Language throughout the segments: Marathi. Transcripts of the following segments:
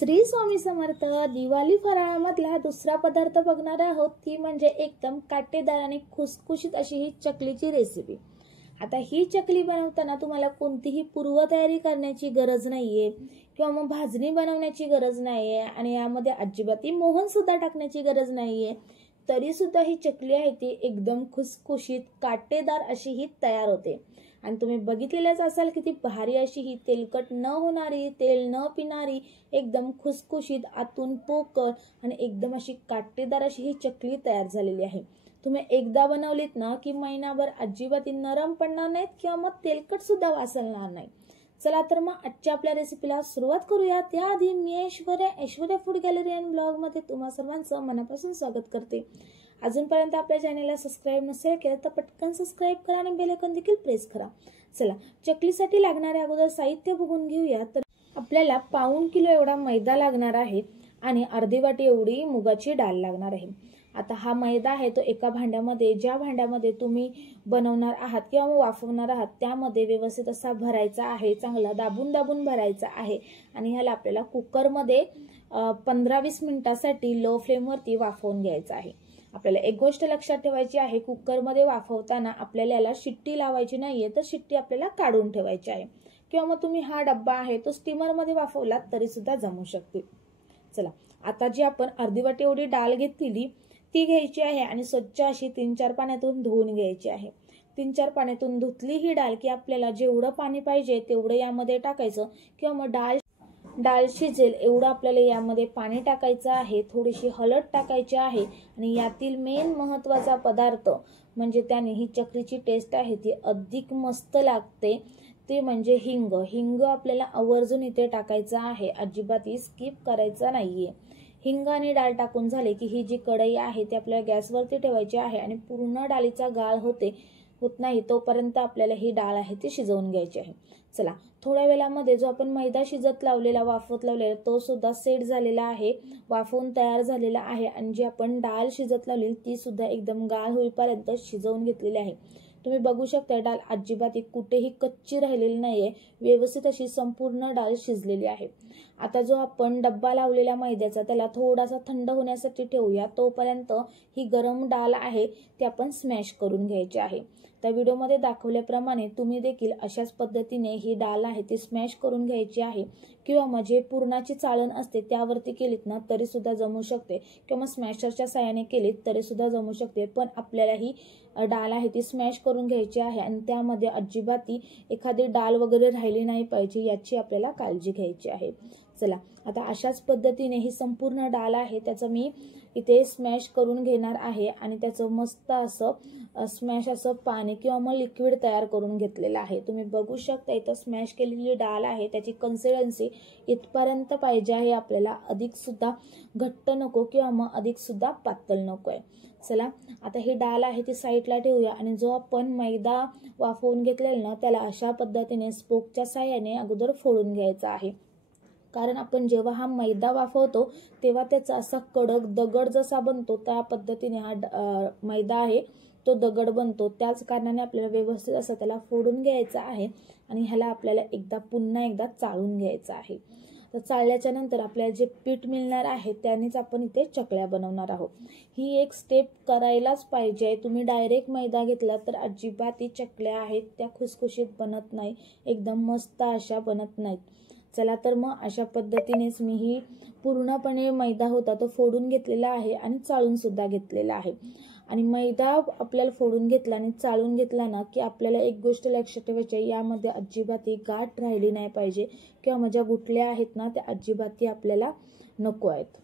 श्री स्वामी समर्थ। दिवाळी फराळामधला दुसरा पदार्थ बघणार आहोत, ती म्हणजे एकदम काटेदार आणि खुसखुशीत अशी ही चकलीची रेसिपी। आता ही चकली बनवताना तुम्हाला कोणतीही पूर्वतयारी करण्याची गरज नाहीये किंवा मग भाजणी बनवण्याची गरज नाहीये आणि यामध्ये अजिबात मोहन सुद्धा टाकण्याची गरज नाहीये। तरी सुद्धा ही चकली आहे ती एकदम खुसखुशीत काटेदार अशी ही तयार होते। आणि तुम्ही बघितलेलेच असाल किती भारी अशी ही तेलकट न होणारी, तेल न पिणारी, एकदम खुसखुशीत, आतून पोकळ आणि एकदम अशी काटेदार अशी ही चकली तयार झालेली आहे। तुम्ही एकदा बनवलीत ना की महिनाभर अजिबात नरम पडणार नाहीत किंवा मग तेलकट सुद्धा वासणार नाही। चला तर मग आजच्या आपल्या रेसिपीला सुरुवात करूया। त्याआधी मी Aishwarya food gallery and blog मध्ये तुम्हा सर्वांचं मनापासून स्वागत करते। अजूनपर्यंत आपल्या चॅनलला सबस्क्राइब नसेल केलं तर पटकन सबस्क्राइब करा आणि बेल आयकॉन देखील प्रेस करा। चला चकलीसाठी लागणारे अगोदर साहित्य बघून घेऊया। तर आपल्याला पाऊण किलो एवढा मैदा लागणार आहे आणि अर्धी वाटी एवढी मुगाची डाळ लागणार आहे। आता हा मैदा आहे तो एका भांड्यामध्ये, ज्या भांड्यामध्ये तुम्ही बनवणार आहात किंवा वाफवणार आहात त्यामध्ये व्यवस्थित असा भरायचा आहे, चांगला दाबून दाबून भरायचा आहे। आणि ह्याला आपल्याला कुकरमध्ये 15-20 मिनिटांसाठी लो फ्लेमवरती वाफवून घ्यायचं आहे। आपल्याला एक गोष्ट लक्षात ठेवायची आहे, कुकरमध्ये वाफवताना आपल्याला याला शिट्टी लावायची नाहीये, तर शिट्टी आपल्याला काढून ठेवायची आहे। किंवा मग तुम्ही हा डब्बा आहे तो स्टीमर मध्ये वाफवलात तरी सुद्धा जमू शकते। चला आता जी आपण अर्धी वाटी एवढी डाळ घेतलेली ती घ्यायची आहे आणि स्वच्छ अशी 3-4 पाण्यातून धुवून घ्यायची आहे। 3-4 पाण्यातून धुतली ही डाळ की आपल्याला जेवढं पाणी पाहिजे तेवढं यामध्ये टाकायचं किंवा मग डाळ शिजेल एवढं आपल्याला यामध्ये पाणी टाकायचं आहे। थोडीशी हळद टाकायची आहे आणि यातील मेन महत्वाचा पदार्थ म्हणजे त्याने ही चकलीची टेस्ट आहे ती अधिक मस्त लागते, ते म्हणजे हिंग। हिंग आपल्याला आवर्जून इथे टाकायचं आहे, अजिबात स्किप करायचा नाहीये। हिंग आणि डाळ टाकून झाले की ही जी कढई आहे ती आपल्याला गॅसवरती ठेवायची आहे आणि पूर्ण डाळीचा गाळ होत नाही तोपर्यंत आपल्याला ही डाळ आहे ती शिजवून घ्यायची आहे। चला थोड्या वेळामध्ये जो आपण मैदा शिजत लावलेला, वाफवत लावलेला तो सुद्धा सेट झालेला आहे, वाफवून तयार झालेला आहे। आणि जी आपण डाळ शिजत लावली ती सुद्धा एकदम गाळ होईपर्यंत शिजवून घेतलेली आहे। तुम्ही बघू शकता डाळ अजिबात कुठेही कच्ची राहिलेली नाहीये, व्यवस्थित अशी संपूर्ण डाळ शिजलेली आहे। आता जो आपण डब्बा लावलेला मैद्याचा त्याला थोडासा थंड होण्यासाठी ठेवूया, तोपर्यंत ही गरम डाळ आहे ती आपण स्मॅश करून घ्यायची आहे। त्या व्हिडिओमध्ये दाखवल्याप्रमाणे तुम्ही देखील अशाच पद्धतीने ही डाळ आहे ती स्मॅश करून घ्यायची आहे। किंवा म्हणजे पूर्णाची चाळण असते त्यावरती केलीत ना तरी सुद्धा जमू शकते किंवा स्मॅशरच्या साहाय्याने केलीत तरी सुद्धा जमू शकते, पण आपल्याला ही डाळ आहे ती स्मॅश करून घ्यायची आहे आणि त्यामध्ये अजिबात एखादी डाळ वगैरे राहिली नाही पाहिजे याची आपल्याला काळजी घ्यायची आहे। चला आता अशाच पद्धतीने ही संपूर्ण डाळ आहे त्याचं मी इथे स्मॅश करून घेणार आहे आणि त्याचं मस्त असं स्मॅश असं पाणी किंवा मग लिक्विड तयार करून घेतलेलं आहे। तुम्ही बघू शकता इथं स्मॅश केलेली डाळ आहे त्याची कन्सिस्टन्सी इथपर्यंत पाहिजे आहे आपल्याला, अधिक सुद्धा घट्ट नको किंवा मग अधिक सुद्धा पातळ नको आहे। चला आता ही डाळ आहे ती साईडला ठेवूया आणि जो आपण मैदा वाफवून घेतलेला ना त्याला अशा पद्धतीने स्पोकच्या साहाय्याने अगोदर फोडून घ्यायचा आहे। कारण आपण जेव्हा हा मैदा वाफवतो तेव्हा त्याचा असा कडक दगड जसा बनतो त्या पद्धतीने हा मैदा आहे तो दगड बनतो। त्याच कारणाने आपल्याला व्यवस्थित असं त्याला फोडून घ्यायचा आहे आणि ह्याला आपल्याला पुन्हा एकदा चाळून घ्यायचं आहे। तर चाळल्याच्या नंतर आपल्याला जे पीठ मिळणार आहे त्यानेच आपण इथे चकल्या बनवणार आहोत। ही एक स्टेप करायलाच पाहिजे, तुम्ही डायरेक्ट मैदा घेतला तर अजिबात चकल्या आहेत त्या खुसखुशीत बनत नाही, एकदम मस्त अशा बनत नाहीत। चला तर मग अशा पद्धतीनेच मी ही पूर्णपणे मैदा होता तो फोडून घेतलेला आहे आणि चाळून सुद्धा घेतलेला आहे। आणि मैदा आपल्याला फोडून घेतला आणि चाळून घेतला ना की आपल्याला एक गोष्ट लक्षात ठेवायची, यामध्ये अजिबात गाठ राहिली नाही पाहिजे किंवा माझ्या गुठल्या आहेत ना त्या अजिबात आपल्याला नको आहेत।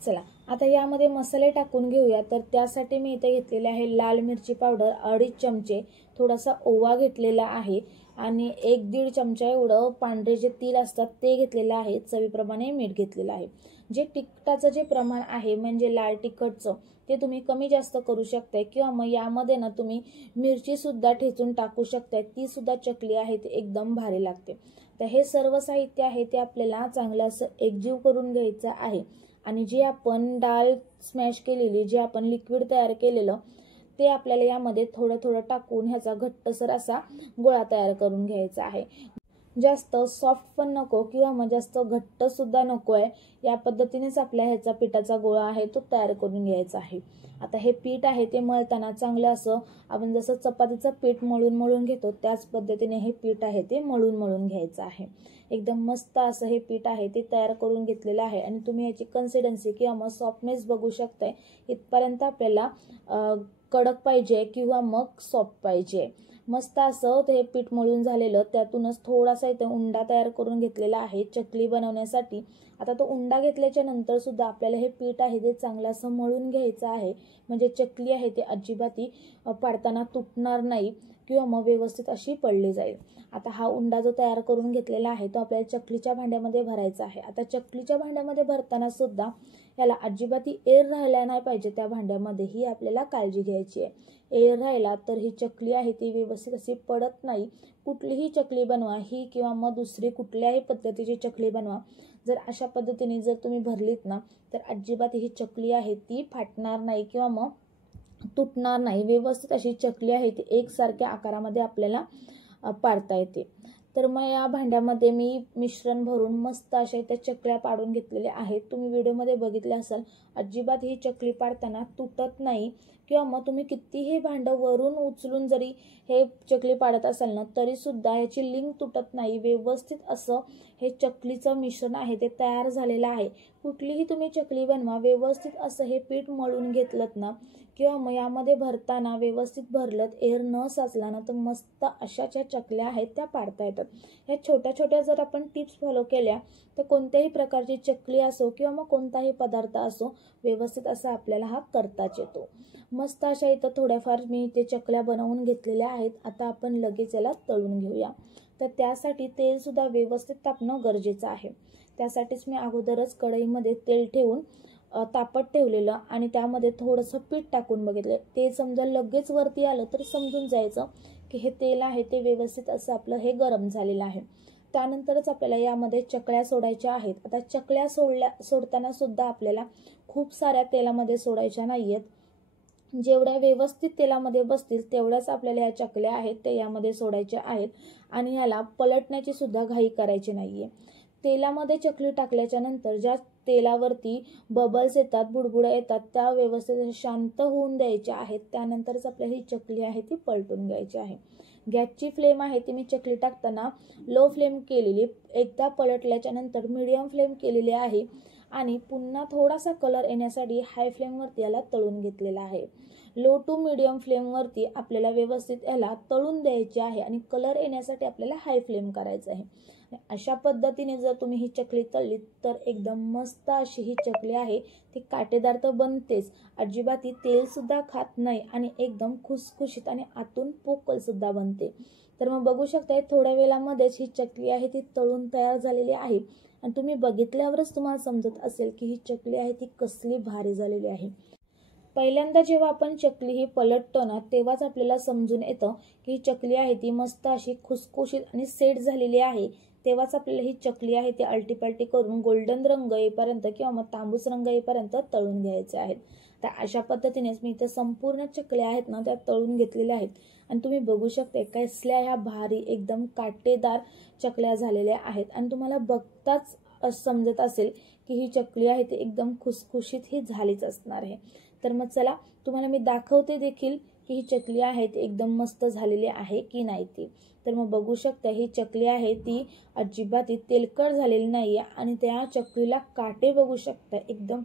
चला आता यामध्ये मसाले टाकून घेऊया। तर त्यासाठी मी इथे घेतलेले आहे लाल मिरची पावडर 2.5 चमचे, थोडासा ओवा घेतलेला आहे आणि 1-1.5 चमचा एवढं पांढरे जे तीळ असतात ते घेतलेलं आहे। चवीप्रमाणे मीठ घेतलेलं आहे। जे तिखटाचं जे प्रमाण आहे म्हणजे लाल तिखटचं ते तुम्ही कमी जास्त करू शकताय किंवा मग यामध्ये ना तुम्ही मिरची सुद्धा ठेचून टाकू शकताय, ती सुद्धा चकली आहे ती एकदम भारी लागते। तर हे सर्व साहित्य आहे ते आपल्याला चांगलं असं एकजीव करून घ्यायचं आहे आणि जे आपण डाळ स्मॅश केलेली, जे आपण लिक्विड तयार केलेलं ते आपल्याला यामध्ये थोडं थोडं टाकून ह्याचा घट्टसर असा गोळा तयार करून घ्यायचा आहे। जास्त सॉफ्ट पण नको किंवा मग जास्त घट्ट सुद्धा नको आहे. या पद्धतीनेच आपल्या ह्याचा पिठाचा गोळा आहे तो तयार करून घ्यायचा आहे. आता हे पीठ आहे ते मळताना चांगलं असं आपण जसं चपातीचं पीठ मळून घेतो त्याच पद्धतीने हे पीठ आहे ते मळून घ्यायचं आहे. एकदम मस्त असं हे पीठ आहे ते तयार करून घेतलेलं आहे आणि तुम्ही याची कन्सिस्टन्सी किंवा मग सॉफ्टनेस बघू शकताय. इथपर्यंत आपल्याला कडक पाहिजे किंवा मग सॉफ्ट पाहिजे. मस्त असं ते पीठ मळून झालेलं त्यातूनच थोडासा इथे उंडा तयार करून घेतलेला आहे चकली बनवण्यासाठी. आता तो उंडा घेतल्याच्या नंतर सुद्धा आपल्याला हे पीठ आहे ते चांगलं असं मळून घ्यायचं आहे. म्हणजे चकली आहे ते अजिबाती पाडताना तुटणार नाही किंवा मग व्यवस्थित अशी पडली जाईल. आता हा उंडा जो तयार करून घेतलेला आहे तो आपल्याला चकलीच्या भांड्यामध्ये भरायचा आहे. आता चकलीच्या भांड्यामध्ये भरताना सुद्धा याला अजिबाती एअर राहायला नाही पाहिजे. त्या भांड्यामध्ये ही आपल्याला काळजी घ्यायची आहे. एअर राहिला तर ही चकली आहे ती व्यवस्थित अशी पडत नाही. कुठलीही चकली बनवा ही किंवा मग दुसरी कुठल्याही पद्धतीची चकली बनवा, जर अशा पद्धतीने जर तुम्ही भरलीत ना तर अजिबात ही चकली आहे ती फाटणार नाही किंवा मग तुटणार नाही. व्यवस्थित अशी चकली आहे ती एकसारख्या आकारामध्ये आपल्याला पाडता येते. तर मग या भांड्यामध्ये मी मिश्रण भरून मस्त अशा त्या चकल्या पाडून घेतलेल्या आहेत. तुम्ही व्हिडिओमध्ये बघितले असाल अजिबात ही चकली पाडताना तुटत नाही किंवा मग तुम्ही कितीही भांडं वरून उचलून जरी हे चकली पाडत असाल ना तरी सुद्धा याची लिंक तुटत नाही. व्यवस्थित असं हे चकलीचं मिश्रण आहे ते तयार झालेलं आहे. कुठलीही तुम्ही चकली बनवा व्यवस्थित असं हे पीठ मळून घेतलं ना किंवा मग यामध्ये भरताना व्यवस्थित भरलं एअर न साचला ना तर मस्त अशाच्या चकल्या आहेत त्या पाडता येतात. ह्या छोट्या छोट्या जर आपण टिप्स फॉलो केल्या तर कोणत्याही प्रकारची चकली असो किंवा मग कोणताही पदार्थ असो व्यवस्थित असा आपल्याला हा करताच येतो. मस्त अशा इथं थोड्याफार मी ते चकल्या बनवून घेतलेल्या आहेत. आता आपण लगेच याला तळून घेऊया. तर त्यासाठी तेल सुद्धा व्यवस्थित तापणं गरजेचं आहे. त्यासाठीच मी अगोदरच कढईमध्ये तेल ठेवून तापत ठेवलेलं आणि त्यामध्ये थोडंसं पीठ टाकून बघितलं. ते समजा लगेच वरती आलं तर समजून जायचं की हे तेल आहे ते व्यवस्थित असं आपलं हे गरम झालेलं आहे. त्यानंतरच आपल्याला यामध्ये चकल्या सोडायच्या आहेत. आता चकल्या सोडताना सुद्धा आपल्याला खूप साऱ्या तेलामध्ये सोडायच्या नाहीयेत. जेवढ्या व्यवस्थित तेलामध्ये बसतील तेवढ्याच आपल्याला ह्या चकल्या आहेत ते यामध्ये सोडायच्या आहेत आणि याला पलटण्याची सुद्धा घाई करायची नाहीये. तेलामध्ये चकली टाकल्याच्या नंतर ज्या तेलावरती बबल्स येतात बुडबुड्या येतात त्या व्यवस्थित शांत होऊन द्यायच्या आहेत. त्यानंतरच आपल्याला ही चकली आहे ती पलटून घ्यायची आहे. गॅसची फ्लेम आहे ती मी चकली टाकताना लो फ्लेम केलेली, एकदा पलटल्याच्या नंतर मीडियम फ्लेम केलेली आहे आणि पुन्हा थोडासा कलर येण्यासाठी हाय फ्लेमवरती याला तळून घेतलेला आहे. लो टू मीडियम फ्लेमवरती आपल्याला व्यवस्थित याला तळून द्यायचे आहे आणि कलर येण्यासाठी आपल्याला हाय फ्लेम करायचं आहे. अशा पद्धतीने जर तुम्ही ही चकली तळली तर एकदम मस्त अशी ही चकली आहे ती काटेदार तर बनतेच, अजिबात ती तेल सुद्धा खात नाही आणि एकदम खुसखुशीत आणि आतून पोकळ सुद्धा बनते. तर मग बघू शकताय थोड्या वेळामध्येच ही चकली आहे ती तळून तयार झालेली आहे आणि तुम्ही बघितल्यावरच तुम्हाला समजत असेल की ही चकली आहे ती कसली भारी झालेली आहे. पहिल्यांदा जेव्हा आपण चकली ही पलटतो ना तेव्हाच आपल्याला समजून येतं की ही चकली आहे ती मस्त अशी खुसखुशीत आणि सेट झालेली आहे. तेव्हाच आपल्याला ही चकली आहे ती अल्टीपल्टी करून गोल्डन रंग येईपर्यंत किंवा मग तांबूस रंग येईपर्यंत तळून घ्यायचे आहेत. तर अशा पद्धतीनेच मी इथे संपूर्ण चकल्या आहेत ना त्या तळून घेतलेल्या आहेत आणि तुम्ही बघू शकता कसल्या ह्या भारी एकदम काटेदार चकल्या झालेल्या आहेत आणि तुम्हाला बघताच समजत असेल की ही चकली आहे ती एकदम खुसखुशीत ही झालीच असणार आहे. तर मग चला तुम्हाला मी दाखवते देखील की ही चकली आहे ती एकदम मस्त झालेली आहे की नाही ती. तर मग बघू शकता ही चकली आहे ती अजिबात तेलकट झालेली नाही आहे आणि त्या चकलीला काटे बघू शकता एकदम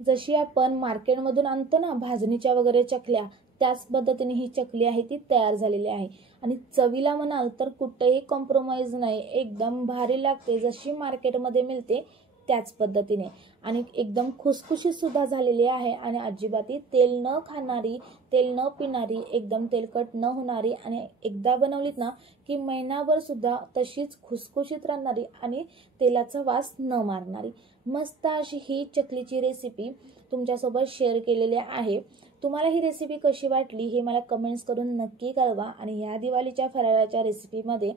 जशी आपण मार्केटमधून आणतो ना भाजणीच्या वगैरे चकल्या त्याच पद्धतीने ही चकली आहे ती तयार झालेली आहे आणि चवीला म्हणाल तर कुठेही कॉम्प्रोमाइज नाही, एकदम भारी लागते जशी मार्केटमध्ये मिळते त्याच पद्धतीने आणि एकदम खुसखुशीत सुद्धा झालेली आहे आणि अजिबात तेल न खाणारी तेल न पिणारी एकदम तेलकट न होणारी आणि एकदा बनवलीत ना की महिनाभर सुद्धा तशीच खुसखुशीत राहणारी आणि तेलाचा वास न मारणारी मस्त अशी ही चकलीची रेसिपी तुमच्यासोबत शेअर केलेली आहे. तुम्हाला ही रेसिपी कशी वाटली हे मला कमेंट्स करून नक्की कळवा आणि ह्या दिवाळीच्या फराळाच्या रेसिपीमध्ये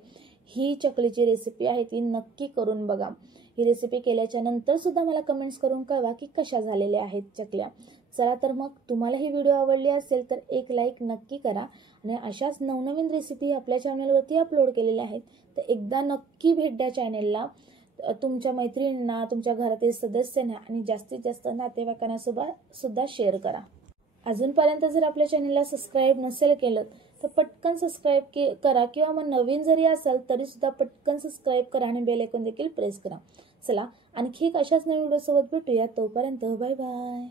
ही चकलीची रेसिपी आहे ती नक्की करून बघा. ही रेसिपी केल्याच्या नंतर सुद्धा मला कमेंट्स करून कळवा की कशा झालेल्या आहेत चकल्या. चला तर मग तुम्हाला ही व्हिडिओ आवडली असेल तर एक लाईक नक्की करा आणि अशाच नवनवीन रेसिपी आपल्या चॅनलवरती अपलोड केलेल्या आहेत. तर एकदा नक्की भेट द्या चॅनेलला. तुमच्या मैत्रिणींना, तुमच्या घरातील सदस्यांना आणि जास्तीत जास्त नातेवाईकांना सुद्धा शेअर करा. अजूनपर्यंत जर आपल्या चॅनलला सबस्क्राईब नसेल केलं तर पटकन सबस्क्राईब करा किंवा मग नवीन जरी असाल तरी सुद्धा पटकन सबस्क्राईब करा आणि बेल आयकॉन देखील प्रेस करा. चला आणखी एक अशाच नवीन व्हिडिओ सोबत भेटूया. तोपर्यंत बाय बाय.